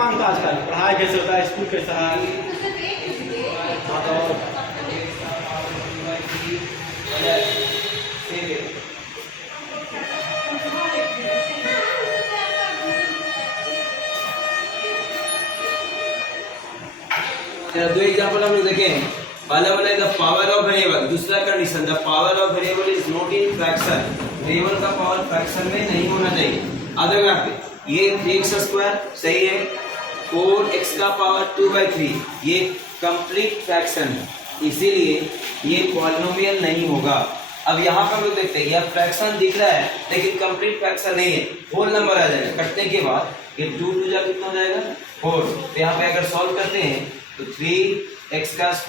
मांगता आजकल, पढ़ाई कैसे होता है, स्कूल कैसा है। हाँ तो दो एग्जांपल हम लोग देखें। पहला वाला द पावर ऑफ वेरिएबल, दूसरा condition the power of variable is not in fraction, variable का पावर फ्रैक्शन में नहीं होना चाहिए। अब देखो यहाँ पे ये 3x² सही है, 4x का पावर 2/3 ये कंप्लीट फ्रैक्शन है, इसीलिए ये पॉलिनोमियल नहीं होगा। अब यहाँ पर लोग देखते हैं यह फ्रैक्शन दिख रहा है लेकिन कंप्लीट फ्रैक्शन नहीं है, होल नंबर आ जाएगा कटने के बाद। ये 2 2 जा कितना हो जाएगा 4। तो यहाँ पे अगर सॉल्व करते हैं तो 3x²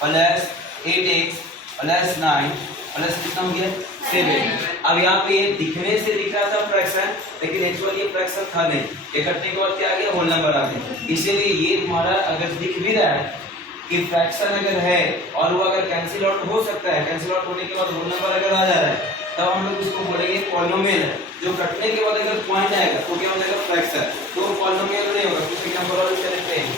plus 8x plus 9 plus कितना हो गया 7। अब यहाँ पे ये दिखने से दिख रहा था फ्रैक्शन लेकिन एक्चुअली ये फ्रैक्शन था नहीं, ये कटने के बाद क्या आ गया होल नंबर आ गया। इसीलिए ये तुम्हारा अगर दिख भी रहा है कि फ्रैक्शन अगर है और वो अगर कैंसिल आउट हो सकता है, कैंसिल आउट होने के बाद होल नंबर अगर आ जा रहा है तब हम लोग इसको बोलेंगे पॉलिनोमियल है। जो कटने के बाद अगर पॉइंट आएगा तो क्या हो जाएगा फ्रैक्शन, तो पॉलिनोमियल नहीं होगा। कुछ एग्जांपल और देखते हैं।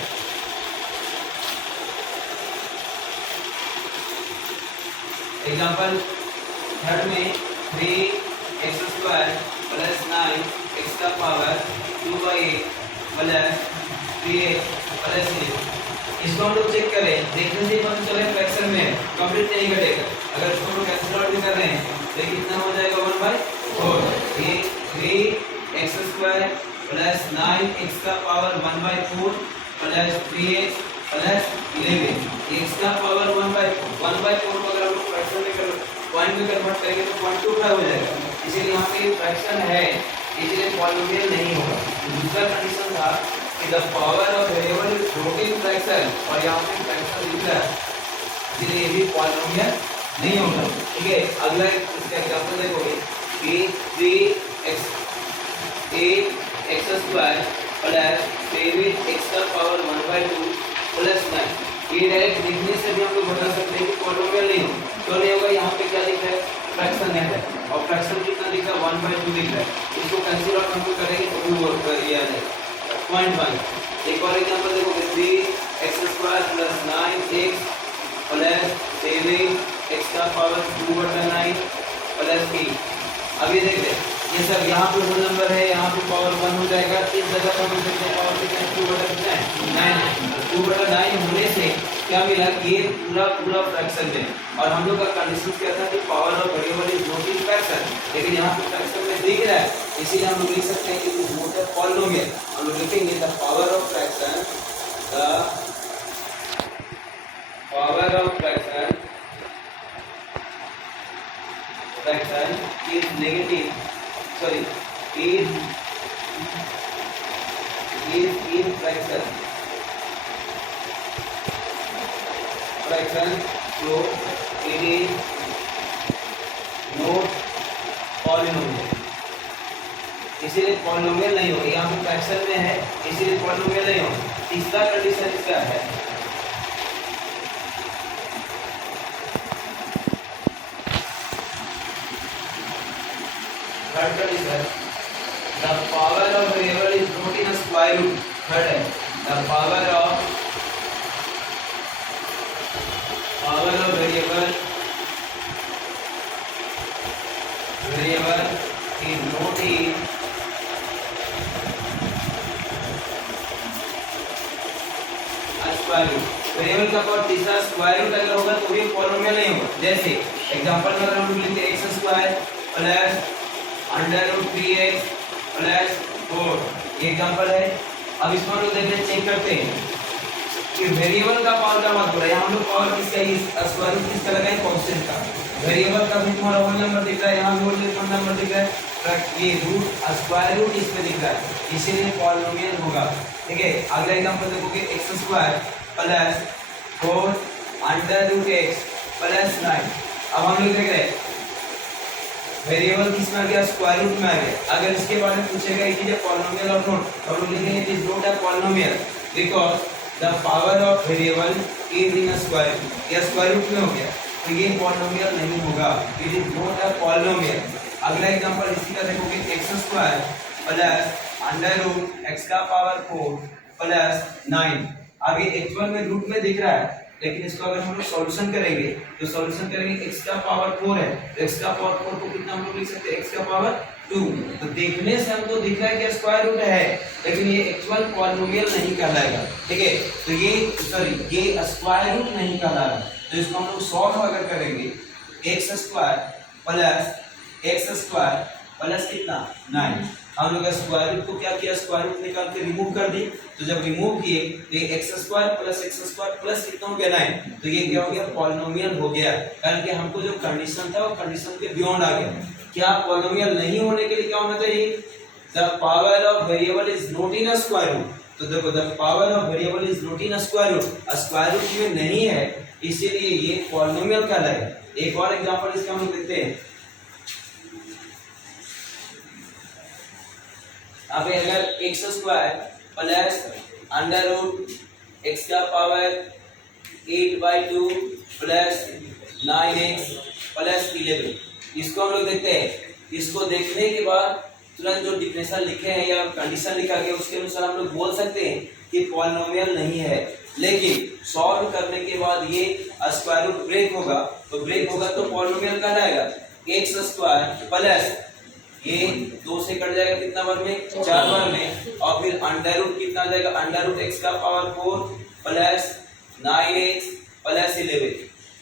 एग्जांपल थर्ड में 3x² प्लस 9x का पावर 2/8 प्लस 3x प्लस 8। इसको हम लोग चेक करें, देखने से पता चले फ्रैक्शन में कंप्लीट नहीं घटेगा। अगर इसको हम लोग कैंसिल आउट भी कर रहे हैं तो कितना हो जाएगा 1/4। ये 3x² प्लस 9x का power 1/4 plus 3x plus 11 x का पावर 1/4 को अगर हम लोग फ्रैक्शन में पॉइंट में कन्वर्ट करेंगे तो 0.25 हो जाएगा। इसीलिए यहाँ पे फ्रैक्शन है, इसलिए पॉलिनोमियल नहीं होगा। दूसरा कंडीशन था कि the power of variable is not in fraction, और यहाँ पे फ्रैक्शन लिख रहा है इसलिए ये भी पॉलिनोमियल नहीं होगा। ठीक है, अगला इसका एग्जांपल देखोगे कि 3x² प्लस 7x का पावर 1/2 प्लस 9। ये डायरेक्ट लिखने से भी हम लोग बता सकते हैं कि पॉलिनोमियल नहीं होगा। तो नहीं होगा, यहाँ पे क्या लिख रहा है फ्रैक्शन है और फ्रैक्शन कितना लिख रहा है 1/2 लिख रहा है। इसको कैंसिल आउट हम लोग करेंगे तो भी वो कर दिया जाएगा 0.1। एक और एग्जांपल देखोगे 3x² plus 9x plus 7x का पावर 2/9 प्लस 8। अब ये देख ले ये सब यहाँ पे होल नंबर है, यहाँ पे पावर 1 हो जाएगा। इस जगह पर हम देखते हैं पावर कितना है 2/9 होने से क्या मिला कि ये पूरा फ्रैक्शन है। और हम लोग का कंडीशन क्या था कि power of variable is not in fraction, लेकिन यहाँ पे फ्रैक्शन में दिख रहा है इसीलिए हम लोग लिख सकते हैं कि it is not a polynomial. हम लोग लिखेंगे the power of fraction is negative, sorry, is in fraction, so it is not polynomial। इसीलिए पॉलिनोमियल नहीं होगा, यहाँ पे फ्रैक्शन में है इसीलिए पॉलिनोमियल नहीं होगा। तीसरा कंडीशन इसका है third condition, the power of variable is not in a square root। third है the power of variable is not in a square root। Variable का पावर तीसरा स्क्वायर रूट अगर होगा तो भी पॉलिनोमियल नहीं होगा। जैसे एग्जांपल में अगर हम लिखते हैं x² प्लस √3x प्लस 4, ये एग्जांपल है। अब इसको हम लोग देखते चेक करते हैं कि वेरिएबल का पावर का मतलब है यहाँ हम लोग पावर किसका स्क्वायर रूट किसका लगाएं कांस्टेंट का। वेरिएबल का भी तुम्हारा होल नंबर दिख रहा है, यहाँ भी होल नंबर दिख रहा है, ये रूट स्क्वायर रूट इसमें दिख रहा है इसीलिए पॉलिनोमियल होगा। ठीक है, अगला एग्जांपल देखोगे x² प्लस 4 √x प्लस 9। अब हम लोग देख रहे हैं वेरिएबल किस में आ गया स्क्वायर रूट में आ गया। अगर इसके बारे में पूछेगा इट इज अ पॉलिनोमियल और नॉट तो हम लोग लिखेंगे it is not a polynomial because the power of variable is in a square root. ये स्क्वायर रूट में हो गया तो ये पॉलिनोमियल नहीं होगा, it is not a polynomial. अगला एग्जांपल इसी का देखोगे x² plus under root x का पावर 4 प्लस 9। आगे एक्चुअल में रूट में दिख रहा है, लेकिन इसको अगर हम लोग सॉल्यूशन करेंगे तो सॉल्यूशन करेंगे x का पावर 4 है, तो x का पावर 4 को कितना हम लोग लिख सकते हैं, x का पावर 2। तो देखने से हमको दिख रहा है कि स्क्वायर रूट है, लेकिन ये एक्चुअल पॉलिनोमियल नहीं कहलाएगा। ठीक है, तो ये स्क्वायर रूट नहीं कहलाएगा। तो इसको हम लोग सॉल्व अगर करेंगे x स्क्वायर प्लस कितना 9, हम लोग स्क्वायर रूट को क्या किया, स्क्वायर रूट निकाल के रिमूव कर दी। तो जब रिमूव किए तो ये x स्क्वायर प्लस कितना हो गया 9, तो ये क्या हो गया, पॉलिनोमियल हो गया। कारण कि हमको जो कंडीशन था वो कंडीशन के बियॉन्ड आ गया। क्या पॉलिनोमियल नहीं होने के लिए क्या होना चाहिए, the power of variable is not in a square root. तो देखो the power of variable is not in a square root, square root में नहीं है, इसीलिए ये पॉलिनोमियल कहलाएगा। एक और एग्जांपल इसका हम देखते हैं। अभी अगर x square plus under root x का पावर 8/2 प्लस 9x प्लस 11, इसको हम लोग देखते हैं। इसको देखने के बाद तुरंत जो डिफरेंशियल लिखे हैं या कंडीशन लिखा गया उसके अनुसार हम लोग बोल सकते हैं कि पॉलिनोमियल नहीं है। लेकिन सॉल्व करने के बाद ये स्क्वायर रूट ब्रेक होगा, तो ब्रेक होगा तो पॉलिनोमियल कहलाएगा। x स्क्वायर प्लस ये 2 से कट जाएगा कितना बार में, 4 बार में, और फिर अंडर रूट कितना आ जाएगा, अंडर रूट x का पावर 4 प्लस 9x प्लस 11।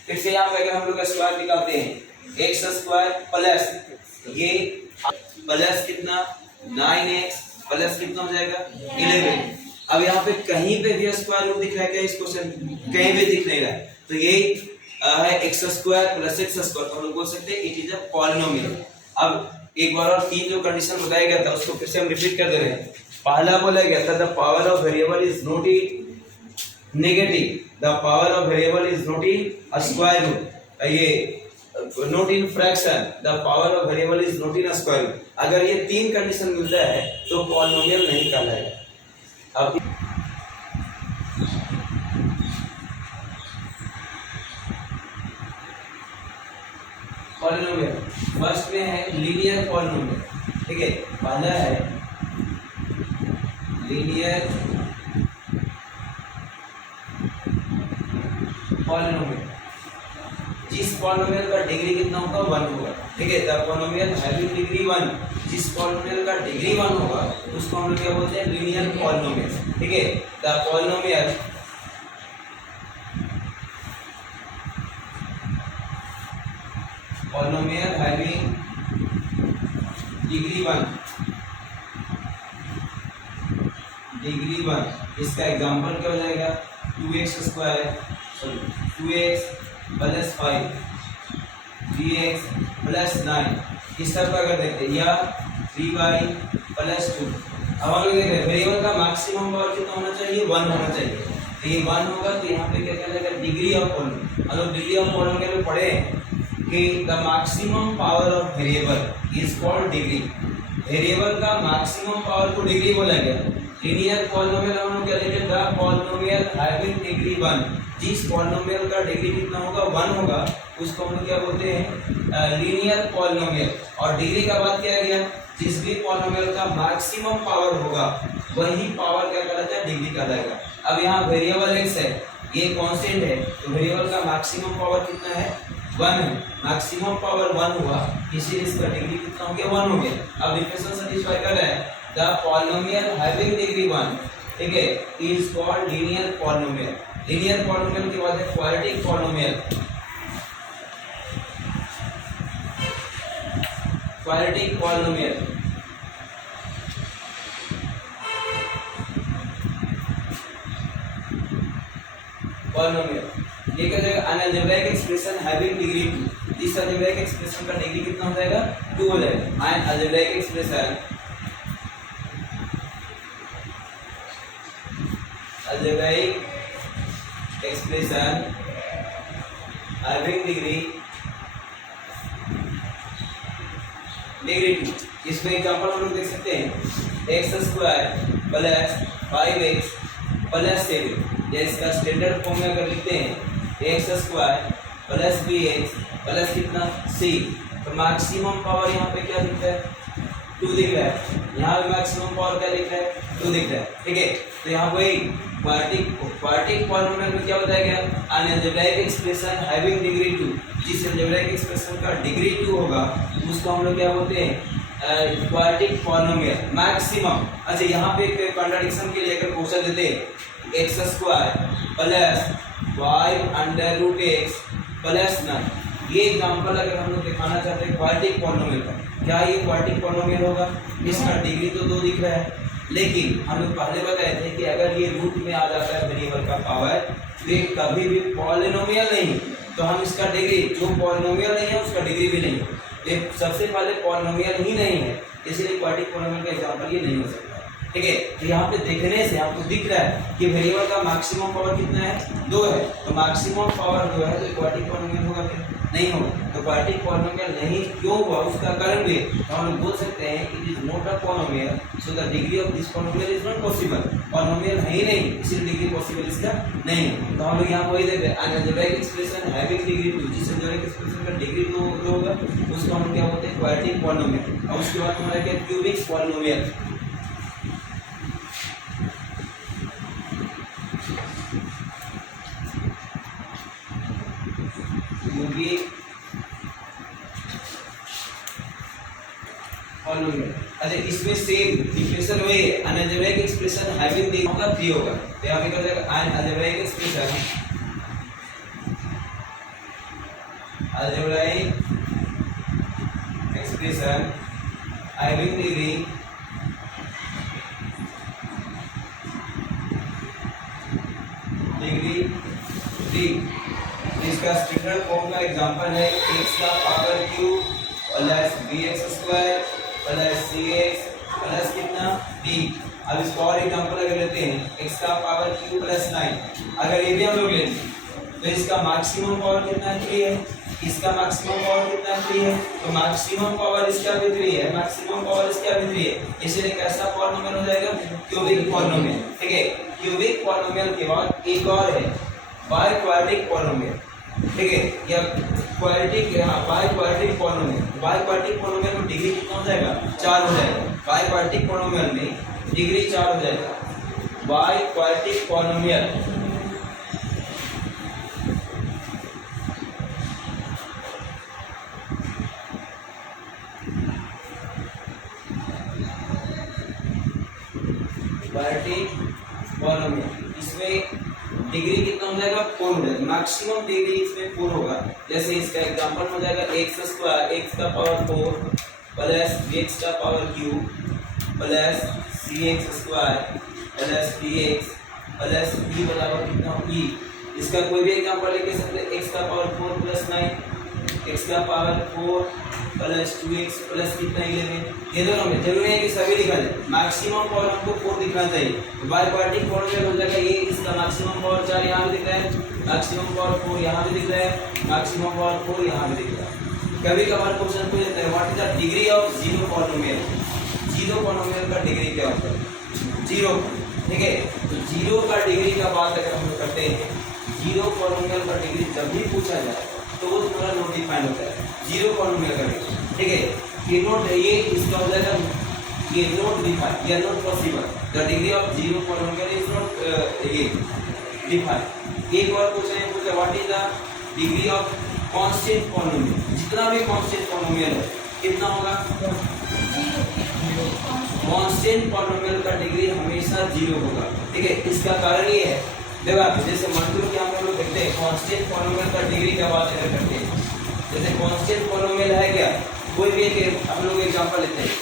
फिर से यहाँ पे अगर हम लोग स्क्वायर निकालते हैं, x स्क्वायर प्लस ये प्लस कितना 9x प्लस कितना हो जाएगा 11। अब यहाँ पे कहीं पे भी स्क्वायर रूट दिख रहा है क्या, इस क्वेश्चन कहीं भी दिख नहीं रहा है, तो ये है x square plus x square, तो हम लोग बोल सकते हैं इट इज अ पॉलिनोमियल। अब एक बार और तीन जो कंडीशन बताया गया था उसको फिर से हम रिपीट कर दे रहे हैं। पहला बोला गया था the power of variable is not in negative, the power of variable is not in square root, ये not in fraction, the power of variable is not in square root. अगर ये तीन कंडीशन मिलता है तो पॉलिनोमियल नहीं कहलाएगा। अब पॉलिनोमियल फर्स्ट में है लीनियर पॉलिनोमियल। ठीक है, पहला है लीनियर पॉलिनोमियल, जिस पॉलिनोमियल का डिग्री कितना होगा 1 होगा। ठीक है, द पॉलिनोमियल हैविंग डिग्री 1, जिस पॉलिनोमियल का डिग्री 1 होगा उसको हम लोग क्या बोलते हैं, लीनियर पॉलिनोमियल। ठीक है, द पॉलिनोमियल हैविंग डिग्री 1, इसका एग्जांपल क्या हो जाएगा, 2x प्लस 5 3x प्लस 9। इस तरह का अगर देखते हैं, या 3y प्लस 2। अब हम लोग देख रहे हैं वेरिएबल का मैक्सिमम पावर कितना होना चाहिए, 1 होना चाहिए। तो ये 1 होगा तो यहाँ पे क्या कहलाएगा, डिग्री ऑफ पॉलिनोमियल। हम लोग डिग्री ऑफ पॉलिनोमियल में पढ़े कि the maximum power of variable is called degree. Variable का मैक्सिमम पावर को डिग्री बोला गया। लीनियर पॉलिनोमियल हम लोग क्या देखें, द पॉलिनोमियल हैविंग डिग्री 1, जिस पॉलिनोमियल का डिग्री कितना होगा 1 होगा उसको हम लोग क्या बोलते हैं, लीनियर पॉलिनोमियल। और डिग्री का बात किया गया, जिस भी पॉलिनोमियल का मैक्सिमम पावर होगा वही पावर क्या कहलाता है, डिग्री कहलाएगा। अब यहाँ वेरिएबल x है, ये कांस्टेंट है, तो वेरिएबल का मैक्सिमम पावर कितना है, 1 है। मैक्सिमम पावर 1 हुआ, इसीलिए इसका डिग्री कितना हो गया, 1 हो गया। अब इक्वेशन सेटिस्फाई कर रहा है, द पॉलिनोमियल हैविंग डिग्री 1, ठीक है, is called linear polynomial. Linear polynomial के बाद है क्वाड्रेटिक पॉलिनोमियल। क्वाड्रेटिक पॉलिनोमियल ये क्या जाएगा, अन अलजेब्राइक एक्सप्रेशन हैविंग डिग्री 2। इस अलजेब्राइक एक्सप्रेशन का डिग्री कितना हो जाएगा, 2 हो जाएगा। अन अलजेब्राइक एक्सप्रेशन हैविंग डिग्री 2। इसमें एग्जांपल हम लोग देख सकते हैं, x square plus 5x plus 7, या इसका स्टैंडर्ड फॉर्म में अगर लिखते हैं x square plus bx plus कितना c, तो मैक्सिमम पावर यहाँ पे क्या दिखता है, 2 दिख रहा है, यहाँ पे मैक्सिमम पावर क्या दिख रहा है, 2 दिख रहा है, ठीक है। तो यहाँ वही क्वाड्रेटिक पॉलिनोमियल में क्या बताया गया, an algebraic expression having degree 2, जिस अलजेब्राइक एक्सप्रेशन का डिग्री 2 होगा उसको हम लोग क्या बोलते हैं, क्वाड्रेटिक पॉलिनोमियल मैक्सिमम। अच्छा यहाँ पे एक कॉन्ट्रडिक्शन के लिए अगर क्वेश्चन देते हैं x square plus 5 under root x plus 9, ये एग्जांपल अगर हम लोग दिखाना चाहते हैं क्वाड्रेटिक पॉलिनोमियल का, क्या ये क्वाड्रेटिक पॉलिनोमियल होगा, इसका डिग्री तो 2 दिख रहा है, लेकिन हम लोग पहले बताए थे कि अगर ये रूट में आ जाता है वेरिएबल का पावर तो ये कभी भी पॉलिनोमियल नहीं, तो हम इसका डिग्री, जो पॉलिनोमियल नहीं है उसका डिग्री भी नहीं, ये सबसे पहले पॉलिनोमियल ही नहीं है, इसलिए क्वाड्रेटिक पॉलिनोमियल का एग्जांपल ये नहीं हो सकता, ठीक है। तो यहाँ पे देखने से आपको दिख रहा है कि वेरिएबल का मैक्सिमम पावर कितना है, 2 है, तो मैक्सिमम पावर 2 है, तो क्वाड्रेटिक पॉलिनोमियल होगा क्या, नहीं होगा। तो क्वाड्रेटिक पॉलिनोमियल नहीं क्यों हुआ उसका कारण भी तो हम लोग बोल सकते हैं कि it is not a polynomial, so the degree of this polynomial is not possible, polynomial है ही नहीं, इसलिए डिग्री पॉसिबल इसका नहीं है। तो हम लोग यहाँ वही देख रहे हैं, an algebraic expression having degree 2, जिस अलजेब्राइक एक्सप्रेशन का डिग्री 2 होगा उसको हम क्या बोलते हैं, क्वाड्रेटिक पॉलिनोमियल। और उसके बाद हमारा क्या, क्यूबिक पॉलिनोमियल। अच्छा इसमें सेम इक्वेशन वही है, एन अलजेब्राइक एक्सप्रेशन हैविंग दी होगा 3 होगा, तो यहाँ पे क्या हो जाएगा, an algebraic expression having degree degree 3, इसका स्टैंडर्ड फॉर्म का एग्जांपल है x का power cube plus bx square plus cx plus कितना d। अब इसका और एग्जांपल अगर लेते हैं x का पावर क्यूब प्लस 9, अगर ये भी हम लोग लेते हैं तो इसका मैक्सिमम पावर कितना है, 3 है, इसका मैक्सिमम पावर कितना है, 3 है, तो मैक्सिमम पावर इसका भी 3 है, मैक्सिमम पावर इसका भी 3 है, इसलिए कैसा पॉलिनोमियल हो जाएगा, क्यूबिक पॉलिनोमियल, ठीक है। क्यूबिक पॉलिनोमियल के बाद एक और है बाय क्वाड्रेटिक पॉलिनोमियल, ठीक है, या quadratic, by quadratic polynomial. By quadratic polynomial में डिग्री कितना हो जाएगा, 4 हो जाएगा, बाय क्वाड्रेटिक पॉलिनोमियल में डिग्री 4 हो जाएगा, by quadratic polynomial. Quadratic polynomial, इसमें डिग्री कितना हो जाएगा, 4 हो जाएगा, मैक्सिमम डिग्री इसमें 4 होगा। जैसे इसका एग्जांपल हो जाएगा x स्क्वायर, x का पावर 4 प्लस bx का power cube plus cx square plus dx plus e बराबर कितना हो, e। इसका कोई भी एग्जांपल लेके सकते हैं, x का पावर 4 प्लस 9, x का पावर 4 प्लस 2x प्लस कितना 11, ये दोनों में जरूरी है कि सभी लिखा जाए, मैक्सिमम पावर हमको 4 दिखना चाहिए, बाय क्वाड्रेटिक पॉलिनोमियल हो जाएगा ये, इसका मैक्सिमम पावर 4 यहाँ भी दिख रहा है, मैक्सिमम पावर 4 यहाँ भी दिख रहा है, मैक्सिमम पावर 4 यहाँ भी दिख रहा है। कभी कभार क्वेश्चन पूछ लेते हैं what is the degree of zero polynomial, zero polynomial का डिग्री क्या होता है, 0, ठीक है। तो 0 का डिग्री का बात अगर हम लोग करते हैं, जीरो पॉलिनोमियल का डिग्री जब भी पूछा जाए तो वो थोड़ा नोट डिफाइन होता है, जीरो पॉलिनोमियल का डिग्री, ठीक है। ये नोट, ये इसका हो जाएगा, ये नोट डिफाइन, ये not possible, the degree of zero polynomial is not ये डिफाइन। एक और क्वेश्चन है, पूछा what is the degree of constant polynomial, जितना भी कांस्टेंट पॉलिनोमियल है कितना होगा, कांस्टेंट पॉलिनोमियल का डिग्री हमेशा 0 होगा, ठीक है। इसका कारण ये है, देखो आप जैसे मंटूर के हम लोग देखते हैं कांस्टेंट पॉलिनोमियल का डिग्री का बात अगर करते हैं, जैसे कांस्टेंट पॉलिनोमियल है क्या, कोई भी एक हम लोग एग्जांपल लेते हैं,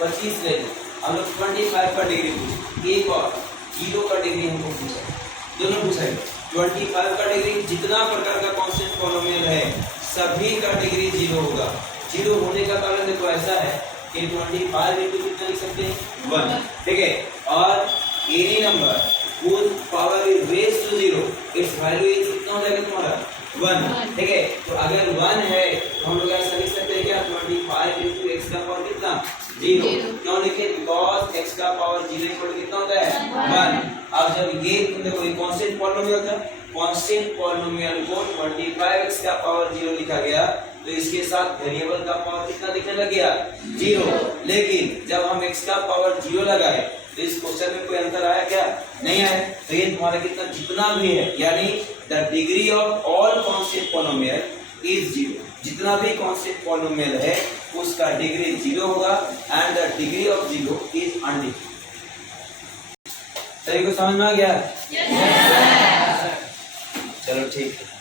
25 ले लें, हम लोग 25 का डिग्री पूछे, एक और 0 का डिग्री हमको पूछा, दोनों पूछा है, 25 का डिग्री, जितना प्रकार का कांस्टेंट पॉलिनोमियल है सभी का डिग्री 0 होगा। 0 होने का कारण देखो ऐसा है कि 25 इंटू कितना लिख सकते हैं, 1, ठीक है। और any number whose power is raised to 0, its value is कितना हो जाएगा तुम्हारा, 1, ठीक है। तो अगर 1 है तो हम लोग ऐसा लिख सकते हैं क्या, 25 इंटू x का पावर कितना, 0, क्यों लिखे, बिकॉज x का पावर 0 इक्वल कितना होता है, 1। अब और जब ये देखो ये कांस्टेंट पॉलिनोमियल था, कांस्टेंट पॉलिनोमियल को 25x का पावर 0 लिखा गया, तो इसके साथ वेरिएबल का पावर कितना दिखने लग गया 0। लेकिन जब हम x का पावर 0 लगाए तो इस क्वेश्चन में कोई अंतर आया क्या? नहीं आया। तो ये तुम्हारा कितना जितना भी है, यानी the degree of all constant polynomial is 0। जितना भी कांस्टेंट पॉलिनोमियल है उसका डिग्री 0 होगा and the degree of 0 is अनडिग्री। सही को समझ में आ गया? चलो ठीक है।